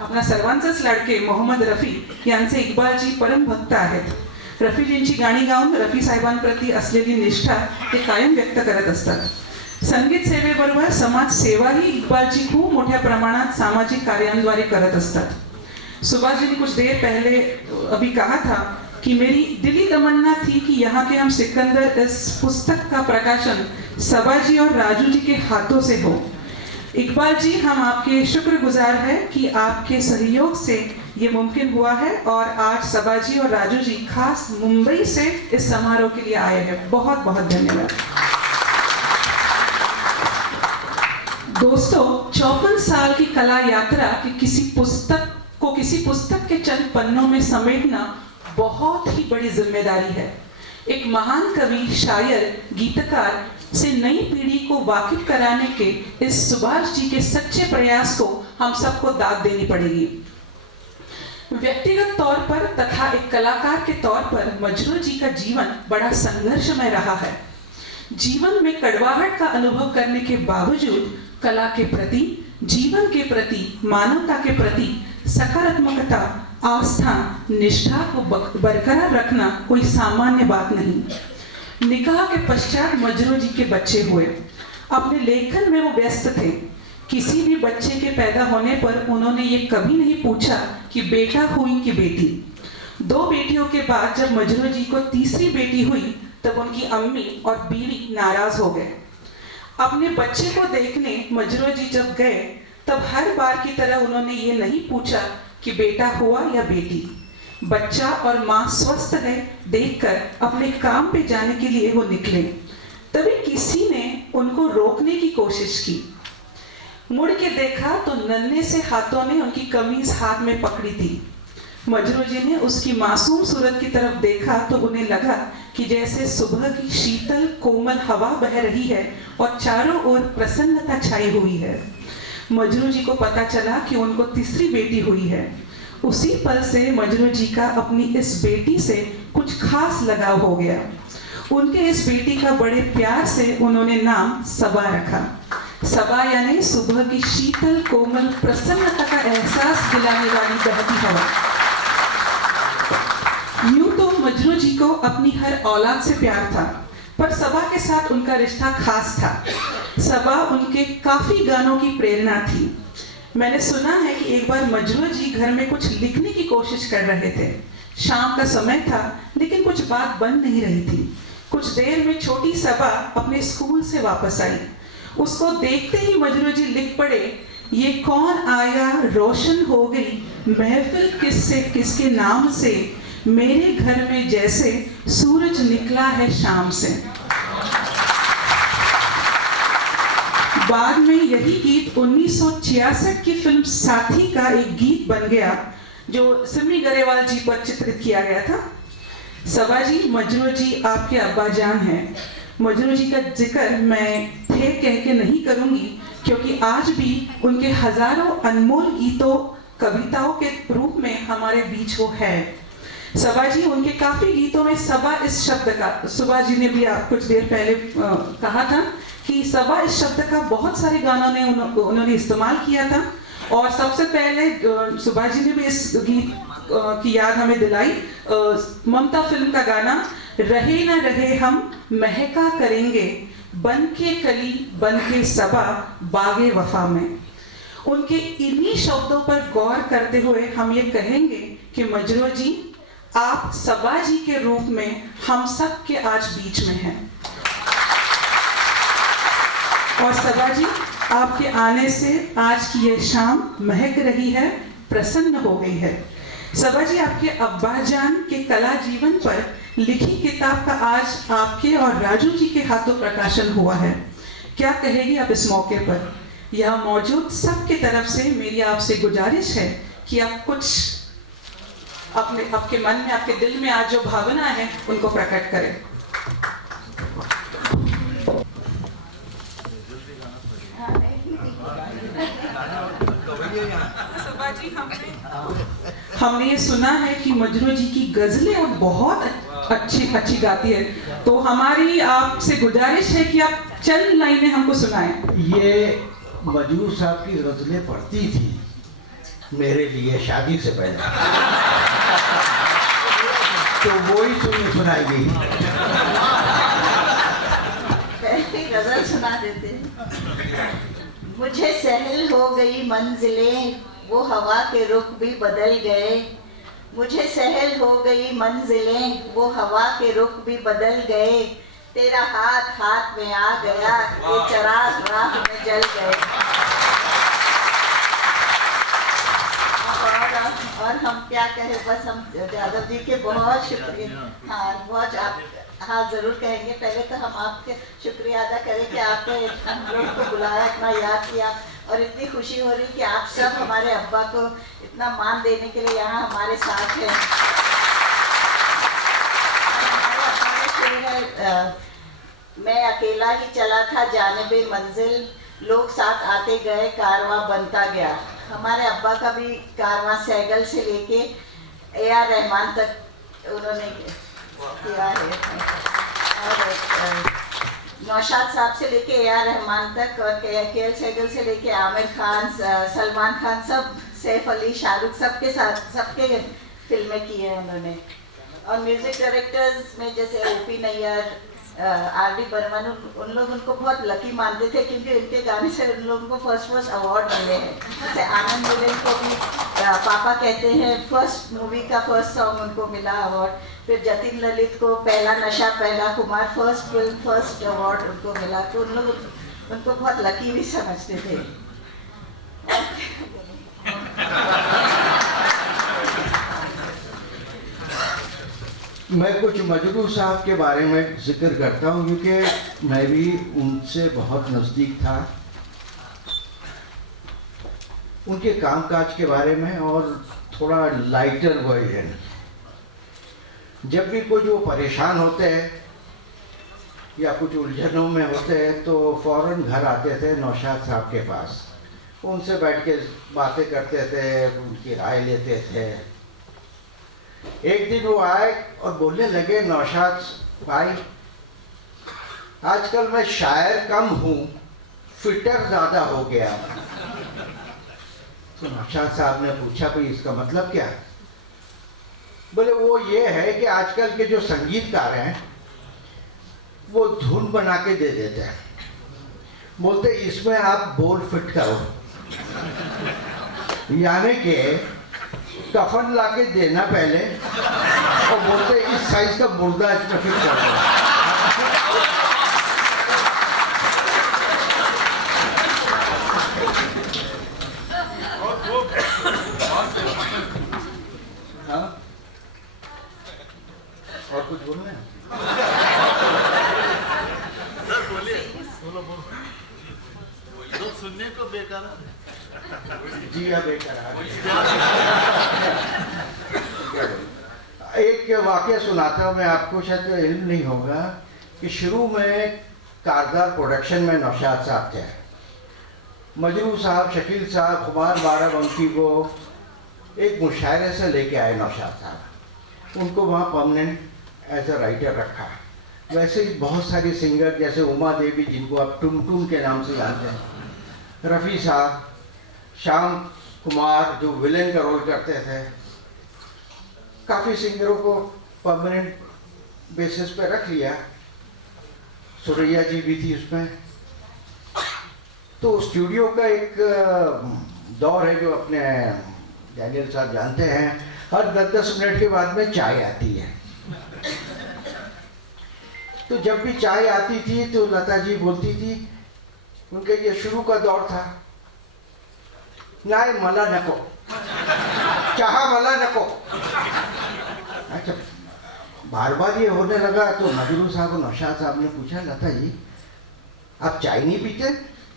आपला सर्वांचाच लाडके मोहम्मद रफी यांचे इक्बालजी परम भक्त आहेत। रफीजींची गाणी गाऊन रफी साहेबांप्रती असलेली निष्ठा ते कायम व्यक्त करत असतात। संगीत सेवेबरोबर समाज सेवाही इक्बालजी खूप मोठ्या प्रमाणात सामाजिक कार्यांद्वारे करत असतात। सुभाष जी ने कुछ देर पहले अभी कहा था कि मेरी दिली तमन्ना थी कि यहाँ के हम सिकंदर इस पुस्तक का प्रकाशन सबा जी और राजू जी के हाथों से हो। इकबाल जी, हम आपके शुक्रगुजार हैं कि आपके सहयोग से ये मुमकिन हुआ है और आज सबा जी और राजू जी खास मुंबई से इस समारोह के लिए आए हैं। बहुत बहुत धन्यवाद। दोस्तों, 54 साल की कला यात्रा की किसी पुस्तक के चंद पन्नों में समेटना बहुत ही बड़ी जिम्मेदारी है। एक महान कवि, शायर, गीतकार से नई पीढ़ी को वाकिफ कराने के इस सुभाष जी के सच्चे प्रयास को हम सबको दाद देनी पड़ेगी। व्यक्तिगत तौर पर तथा एक कलाकार के तौर पर मजरू जी का जीवन बड़ा संघर्षमय रहा है। जीवन में कड़वाहट का अनुभव करने के बावजूद कला के प्रति, जीवन के प्रति, मानवता के प्रति सकारात्मकता, आस्था, निष्ठा को बरकरार रखना कोई सामान्य बात नहीं। निकाह के पश्चात मजरू जी के बच्चे हुए। अपने लेखन में वो व्यस्त थे। किसी भी बच्चे के पैदा होने पर उन्होंने ये कभी नहीं पूछा कि बेटा हुई कि बेटी। 2 बेटियों के बाद जब मजरू जी को तीसरी बेटी हुई तब उनकी अम्मी और बीवी नाराज हो गए। अपने बच्चे को देखने मजरू जी जब गए तब हर बार की तरह उन्होंने ये नहीं पूछा कि बेटा हुआ या बेटी। बच्चा और माँ स्वस्थ है देखकर अपने काम पे जाने के लिए वो निकले। तभी किसी ने उनको रोकने की कोशिश की। मुड़ के देखा तो नन्हे से हाथों ने उनकी कमीज हाथ में पकड़ी थी। मजरू जी ने उसकी मासूम सूरत की तरफ देखा तो उन्हें लगा कि जैसे सुबह की शीतल कोमल हवा बह रही है और चारों ओर प्रसन्नता छाई हुई है। मजरू जी को पता चला कि उनको तीसरी बेटी हुई है। उसी पल से मजरू जी का अपनी इस बेटी से कुछ खास लगाव हो गया। उनके इस बेटी का बड़े प्यार से उन्होंने नाम सबा रखा। सबा यानी सुबह की शीतल कोमल प्रसन्नता का एहसास दिलाने वाली बहती हवा। यूं तो मजरू जी को अपनी हर औलाद से प्यार था, पर सबा के साथ उनका रिश्ता खास था। सबा उनके काफी गानों की प्रेरणा थी। मैंने सुना है कि एक बार मजरू जी घर में कुछ लिखने की कोशिश कर रहे थे। शाम का समय था लेकिन कुछ बात बन नहीं रही थी। कुछ देर में छोटी सबा अपने स्कूल से वापस आई। उसको देखते ही मजरू जी लिख पड़े, ये कौन आया रोशन हो गई महफिल किससे किसके नाम से, मेरे घर में जैसे सूरज निकला है शाम से। बाद में यही गीत 1966 की फिल्म साथी का एक गीत बन गया जो सिमी गरेवाल जी पर चित्रित किया गया था। सबा जी, मजरू जी आपके अब्बाजान हैं। मजरू जी का जिक्र मैं थे कह के नहीं करूंगी क्योंकि आज भी उनके हजारों अनमोल गीतों, कविताओं के रूप में हमारे बीच वो है। सबा जी, उनके काफी गीतों में सबा इस शब्द का, सुबा जी ने भी कुछ देर पहले कहा था कि सबा इस शब्द का बहुत सारे गानों में उन्होंने इस्तेमाल किया था। और सबसे पहले सुबा जी ने भी इस गीत की याद हमें दिलाई। ममता फिल्म का गाना, रहे न रहे हम महका करेंगे बन के कली बन के सबा बागे वफा में। उनके इन्हीं शब्दों पर गौर करते हुए हम ये कहेंगे कि मजरू जी, आप सबा जी के रूप में हम सब के आज बीच में हैं। और सबा जी, आपके आने से आज की ये शाम महक रही है, प्रसन्न हो गई है। सबा जी, आपके अब्बाजान के कला जीवन पर लिखी किताब का आज आपके और राजू जी के हाथों प्रकाशन हुआ है। क्या कहेगी आप इस मौके पर? यहाँ मौजूद सबके तरफ से मेरी आपसे गुजारिश है कि आप कुछ आपके मन में, आपके दिल में आज जो भावना है उनको प्रकट करें। सुबा जी, हमने ये सुना है कि मजरू जी की गजलें और बहुत अच्छी गाती है, तो हमारी आपसे गुजारिश है कि आप चंद लाइनें हमको सुनाएं। ये मजरू साहब की गजलें पढ़ती थी मेरे लिए शादी से पहले। तो वो ही सुनाएगी। पहली गजल सुना देते हैं। मुझे सहल हो गई मंजिलें, वो हवा के रुख भी बदल गए। मुझे सहल हो गई मंजिलें, वो हवा के रुख भी बदल गए। तेरा हाथ हाथ में आ गया, ये चराग राह में जल गए। और हम क्या कहें, बस हम यादव जी के बहुत शुक्रिया। हाँ बहुत आप हाँ ज़रूर कहेंगे। पहले तो हम आपके शुक्रिया अदा करें कि आपने हम लोग को बुलाया, इतना याद किया, और इतनी खुशी हो रही कि आप सब हमारे अब्बा को इतना मान देने के लिए यहाँ हमारे साथ हैं। मैं अकेला ही चला था जानिबे मंजिल, लोग साथ आते गए, कारवां बनता गया। हमारे अब्बा का भी कारवां सैगल से लेके AR रहमान तक उन्होंने किया है, और नौशाद साहब से लेके AR रहमान तक, और KL सैगल से लेके आमिर खान, सलमान खान, सब, सैफ अली, शाहरुख, सबके साथ सबके फिल्में की हैं उन्होंने। और म्यूजिक डायरेक्टर्स में जैसे OP नैयर, RD बर्मन, उन लोग उनको बहुत लकी मानते थे क्योंकि उनके गाने से उन लोगों को फर्स्ट अवार्ड मिले हैं। जैसे आनंद मिलन को भी पापा कहते हैं, फर्स्ट मूवी का फर्स्ट सॉन्ग उनको मिला अवार्ड। फिर जतिन ललित को पहला नशा पहला Kumar, first film first award उनको मिला। तो उन लोग उनको बहुत लकी भी समझते थे। मैं कुछ मजरू साहब के बारे में जिक्र करता हूँ क्योंकि मैं भी उनसे बहुत नज़दीक था, उनके कामकाज के बारे में, और थोड़ा लाइटर वर्जन। जब भी कुछ वो परेशान होते हैं या कुछ उलझनों में होते हैं तो फ़ौरन घर आते थे नौशाद साहब के पास, उनसे बैठ के बातें करते थे, उनकी राय लेते थे। एक दिन वो आए और बोलने लगे, नौशाद भाई आजकल मैं शायर कम हूँ, फिटर ज़्यादा हो गया। तो नौशाद साहब ने पूछा भाई इसका मतलब क्या? बोले वो ये है कि आजकल के जो संगीतकार हैं वो धुन बना के दे देते हैं, बोलते इसमें आप बोल फिट करो, यानी कि कफन ला के देना पहले और बोलते इस साइज का मुर्दा इसमें फिट कर दो। हाँ और कुछ बोलना है? सुनने को बेकार जी हाँ बेकार। एक वाकया सुनाता हूँ मैं आपको, शायद तो इल्म नहीं होगा कि शुरू में कारदार प्रोडक्शन में नौशाद साहब थे। मजरू साहब, शकील साहब, खुमार बाराबंकी को एक मुशायरे से लेके आए नौशाद साहब, उनको वहाँ परमानेंट एज अ राइटर रखा। वैसे ही बहुत सारी सिंगर जैसे उमा देवी, जिनको आप टुम टुम के नाम से जानते हैं, रफ़ी साहब, श्याम कुमार जो विलेन का रोल करते थे, काफ़ी सिंगरों को परमानेंट बेसिस पे रख लिया। सुरैया जी भी थी उसमें। तो स्टूडियो का एक दौर है जो अपने डैनियल साहब जानते हैं, हर 10-10 मिनट के बाद में चाय आती है। तो जब भी चाय आती थी तो लता जी बोलती थी, उनके ये शुरू का दौर था, नाय मला नको, चाह मला नको। अच्छा बार बार ये होने लगा तो मजरू साहब और नौशाद साहब ने पूछा, लता जी आप चाय नहीं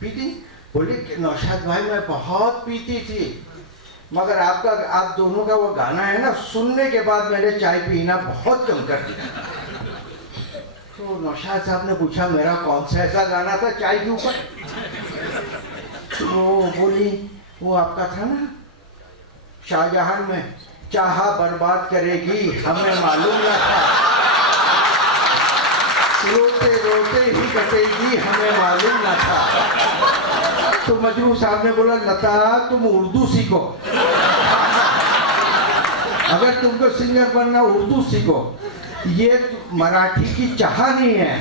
पीती? बोले नौशाद भाई मैं बहुत पीती थी, मगर आप दोनों का वो गाना है ना, सुनने के बाद मैंने चाय पीना बहुत कम कर दिया। तो नौशाद साहब ने पूछा मेरा कौन सा ऐसा गाना था चाय के ऊपर? तो वो बोली वो आपका था ना शाहजहां में, चाहा बर्बाद करेगी हमें मालूम न था, रोते रोते ही कटेगी हमें मालूम न था। तो मजरू साहब ने बोला लता तुम उर्दू सीखो। अगर तुमको सिंगर बनना उर्दू सीखो। ये मराठी की चाह नहीं है,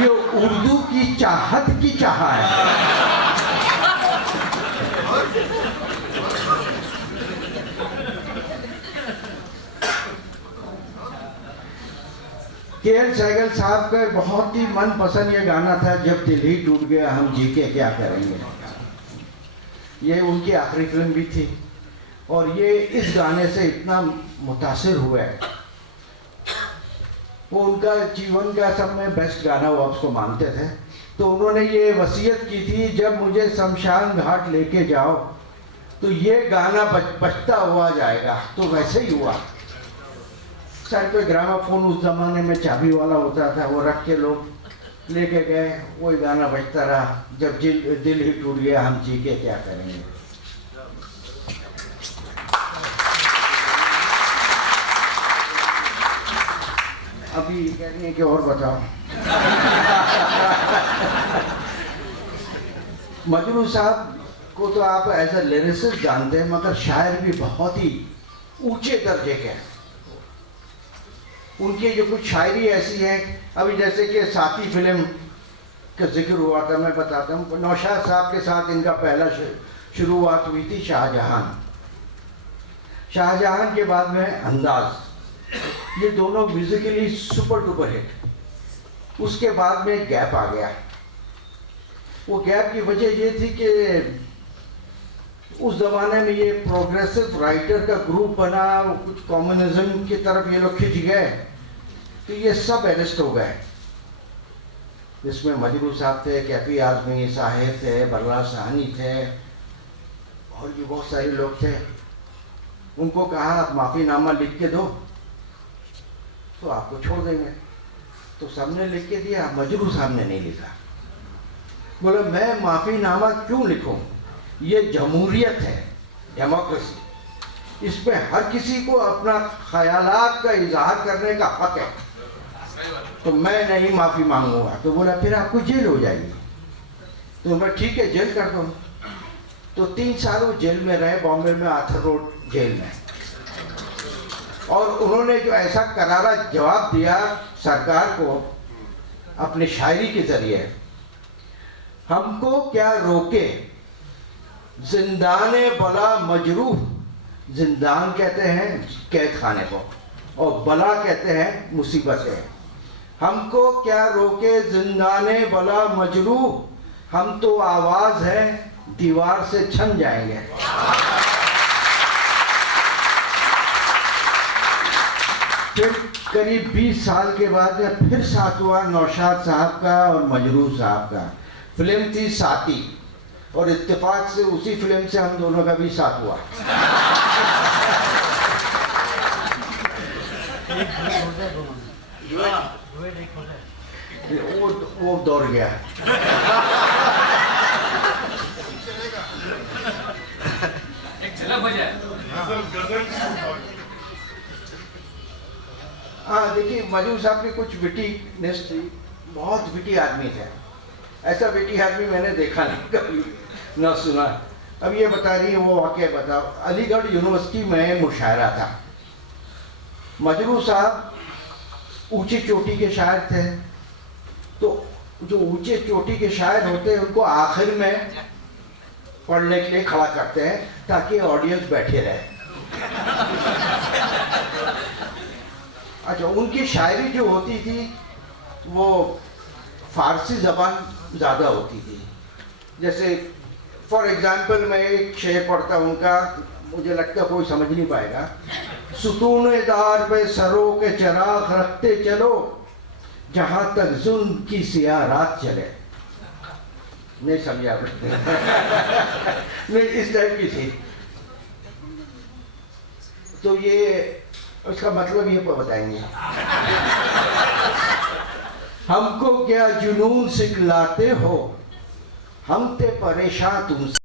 ये उर्दू की चाहत की चाह है। के.एल. सहगल साहब का बहुत ही मनपसंद ये गाना था, जब दिल ही टूट गया हम जी के क्या करेंगे। ये उनकी आखिरी फिल्म भी थी और ये इस गाने से इतना मुतासिर हुए, वो उनका जीवन का सब में बेस्ट गाना वो उसको मानते थे। तो उन्होंने ये वसीयत की थी, जब मुझे शमशान घाट लेके जाओ तो ये गाना बजता हुआ जाएगा। तो वैसे ही हुआ। सर पे ग्रामाफोन उस जमाने में चाबी वाला होता था, वो रख के लोग लेके गए, वही गाना बजता रहा, जब दिल ही टूट गया हम जी के क्या करेंगे। अभी कह रही है कि और बताओ। मजरू साहब को तो आप एज ए लिरिसिस्ट जानते हैं, मगर शायर भी बहुत ही ऊंचे दर्जे के हैं। उनकी जो कुछ शायरी ऐसी है, अभी जैसे कि साथी फिल्म का जिक्र हुआ था, मैं बताता हूँ। नौशाद साहब के साथ इनका पहला शुरुआत हुई थी शाहजहान। शाहजहान के बाद में अंदाज, ये दोनों म्यूजिकली सुपर डुपर हिट। उसके बाद में गैप आ गया। वो गैप की वजह ये थी कि उस जमाने में ये प्रोग्रेसिव राइटर का ग्रुप बना, कुछ कम्युनिज्म की तरफ ये लोग खिंच गए, तो ये सब अरेस्ट हो गए। इसमें मजरू साहब थे, कैफी आजमी, साहिर थे, बर्रा साहनी थे और भी बहुत सारे लोग थे। उनको कहा आप माफ़ीनामा लिख के दो तो आपको छोड़ देंगे। तो सबने लिख के दिया, मजरू साहब ने नहीं लिखा। बोला मैं माफ़ीनामा क्यों लिखूं, ये जमहूरियत है, डेमोक्रेसी, इसमें हर किसी को अपना ख्यालात का इजहार करने का हक है, तो मैं नहीं माफ़ी मांगूंगा। तो बोला फिर आपको जेल हो जाएगी। तो मैं ठीक है जेल कर दो। तो 3 साल वो जेल में रहे, बॉम्बे में आर्थर रोड जेल में। और उन्होंने जो ऐसा करारा जवाब दिया सरकार को अपनी शायरी के जरिए, हमको क्या रोके जिंदाने बला मजरूह, जिंदान कहते हैं कैद खाने को और बला कहते हैं मुसीबतें। हमको क्या रोके जिंदाने बला मजरूह, हम तो आवाज है दीवार से छन जाएंगे। फिर करीब 20 साल के बाद में फिर साथ हुआ नौशाद साहब का और मजरू साहब का। फिल्म थी साथी और इत्तेफाक से उसी फिल्म से हम दोनों का भी साथ हुआ। वो दौड़ गया। हाँ देखिए, मजरू साहब की कुछ विटीनेस थी, बहुत विटी आदमी थे। ऐसा विटी आदमी मैंने देखा नहीं कभी, ना सुना। अब ये बता रही है वो वाकया बताओ। अलीगढ़ यूनिवर्सिटी में मुशायरा था। मजरू साहब ऊंची चोटी के शायर थे, तो जो ऊंचे चोटी के शायर होते हैं उनको आखिर में पढ़ने के लिए खड़ा करते हैं ताकि ऑडियंस बैठे रहे। अच्छा, उनकी शायरी जो होती थी वो फारसी ज़बान ज़्यादा होती थी। जैसे फॉर एग्जांपल मैं एक शेर पढ़ता उनका, मुझे लगता कोई समझ नहीं पाएगा। सुतूनेदार पे सरों के चराग रखते चलो, जहां तक जुल्म की सियाह रात चले। नहीं समझा नहीं, इस टाइप की थी। तो ये उसका मतलब ये बताएंगे। हमको क्या जुनून सिखलाते हो, हम ते परेशान तुमसे।